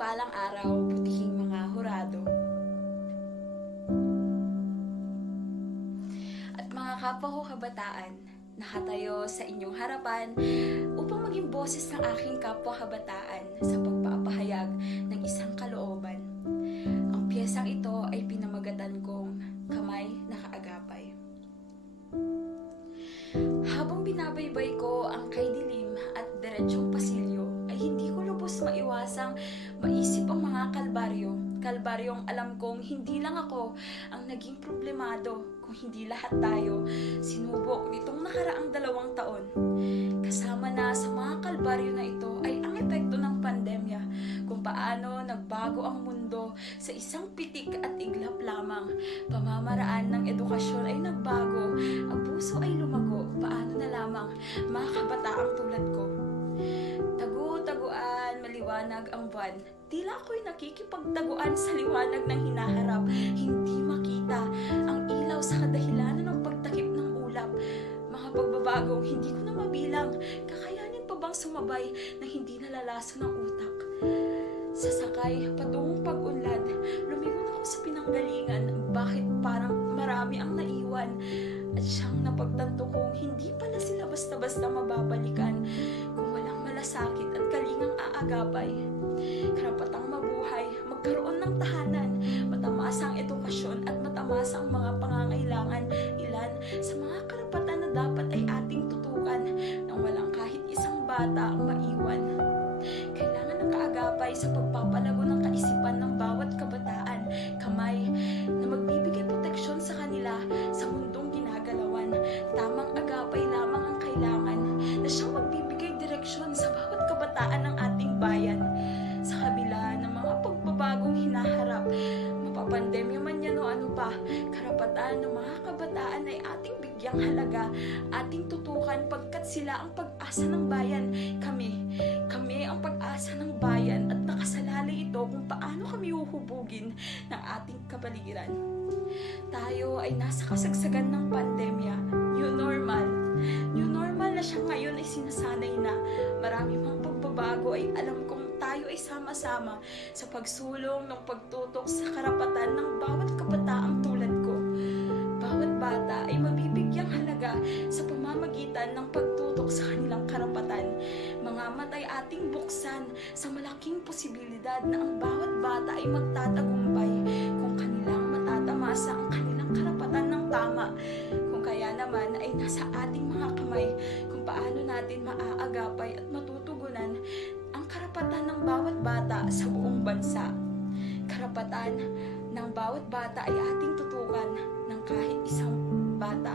Mapagpalang araw, butihing mga hurado. At mga kapwa ko kabataan, nakatayo sa inyong harapan upang maging boses ng aking kapwa kabataan sa pagpapahayag ng isang kalooban. Ang piyesang ito ay pinamagatan kong Kamay na Kaagapay. Habang binabaybay ko ang kay dilim at diretsong pasilyo, ay hindi ko lubos maiwasang maisip ang mga kalbaryo. Kalbaryong alam kong hindi lang ako ang naging problemado, kung hindi lahat tayo sinubok nitong nakaraang 2 taon. Kasama na sa mga kalbaryo na ito ay ang epekto ng pandemya, kung paano nagbago ang mundo sa isang pitik at iglap lamang. Pamamaraan ng edukasyon ay nagbago, abuso ay lumago, paano na lamang mga kabataang tulad ko. Tagu-taguan, maliwanag ang buwan. Tila ako'y nakikipagtaguan sa liwanag ng hinaharap. Hindi makita ang ilaw sa kadahilanan ng pagtakip ng ulap. Mga pagbabagong hindi ko na mabilang. Kakayanin pa bang sumabay na hindi nalalaso ng utak? Sasakay patungong pag-unlad, lumingon ako sa pinanggalingan. Bakit parang marami ang naiwan? At siyang napagtanto kong hindi pala sila basta-basta mababalikan kung walang malasakit at kalingang aagapay. Karapatang mabuhay, magkaroon ng tahanan, matamasa ang edukasyon at matamasa ang mga pangangailangan. Ilan sa mga karapatan na dapat ay ating tutukan nang walang kahit isang bata ang maiwan. Kailangan ng kaagapay sa pagpapalago ng kaisipan ng bawat kabataan, kamay na magbibigay proteksyon sa kanila sa mundong ginagalawan. Tamang agapay lamang ang kailangan na siyang magbibigay direksyon sa bawat kabataan ng ating bayan. Sa kabila ng mga pagbabagong hinaharap, mapapandemya man yan o ano pa, karapatan ng mga kabataan ay ating bigyang halaga, ating tutukan pagkat sila ang pag-asa ng bayan. Kami ang pag-asa ng bayan at nakasalalay ito kung paano kami huhubugin ng ating kapaligiran. Tayo ay nasa kasagsagan ng pandemya, new normal. New normal na siya ngayon ay sinasanay na. Marami mang pagbabago ay alam kong tayo ay sama-sama sa pagsulong ng pagtutok sa karapatan ng bawat kabataang tulad ko. Bawat bata ay mabibigyang halaga sa pamamagitan ng pagtutok sa kanilang karapatan. Mga matay ating buksan sa malaking posibilidad na ang bawat bata ay magtatagumpay kung kanilang matatamasa ang kanilang karapatan ng tama. Kung kaya naman ay nasa ating mga kamay kung paano natin maaagapay at matutugunan ang karapatan ng bawat bata sa buong bansa. Karapatan ng bawat bata ay ating tutukan ng kahit isang bata